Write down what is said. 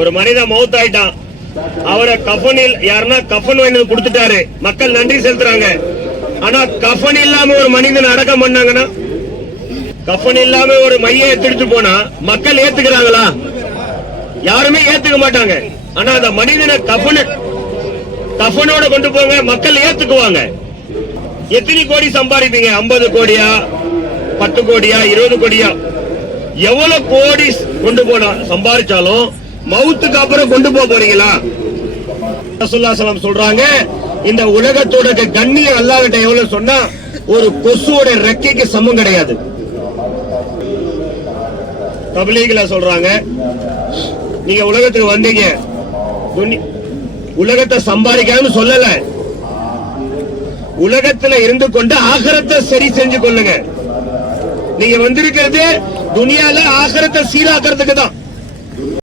ஒரு மனிதன் மவுத் ஆயிட்டான் அவரை கஃபனில் யாருன்னா கஃபன் வாங்கி கொடுத்துட்டாரு. மக்கள் நன்றி செலுத்துறாங்க. ஆனா கஃபன் இல்லாம ஒரு மனிதன் அடக்கம் பண்ணாங்கன்னா கஃபன் இல்லாம ஒரு மைய எடுத்துட்டு போனா மக்கள் ஏத்துக்கிறாங்களா? யாருமே ஏத்துக்க மாட்டாங்க. ஆனா அந்த மனிதனை கஃபனு கஃபனோட கொண்டு போங்க மக்கள் ஏத்துக்குவாங்க. எத்தனை கோடி சம்பாதிப்பீங்க? 50 கோடியா? பத்து கோடியா? இருபது கோடியா? எவ்வளவு கோடி கொண்டு போனா சம்பாதிச்சாலும் மவுத்துக்கு அப்புறம் கொண்டு போக போறீங்களா? ரசூலுல்லாஹி சொல்றாங்க இந்த உலகத்தோட கண்ணியம் அல்லாவிட்ட எவ்வளவு சொன்னா ஒரு கொசுவோட ரெக்கைக்கு சமம் கிடையாது. தபிலீகில சொல்றாங்க நீங்க உலகத்துக்கு வந்தீங்க உலகத்தை சம்பாதிக்கணும்னு சொல்லல. உலகத்துல இருந்து கொண்டு ஆகரத்தை சரி செஞ்சு கொள்ளுங்க. நீங்க வந்திருக்கிறது துனியால ஆகரத்தை சீராக்கிறதுக்கு தான்.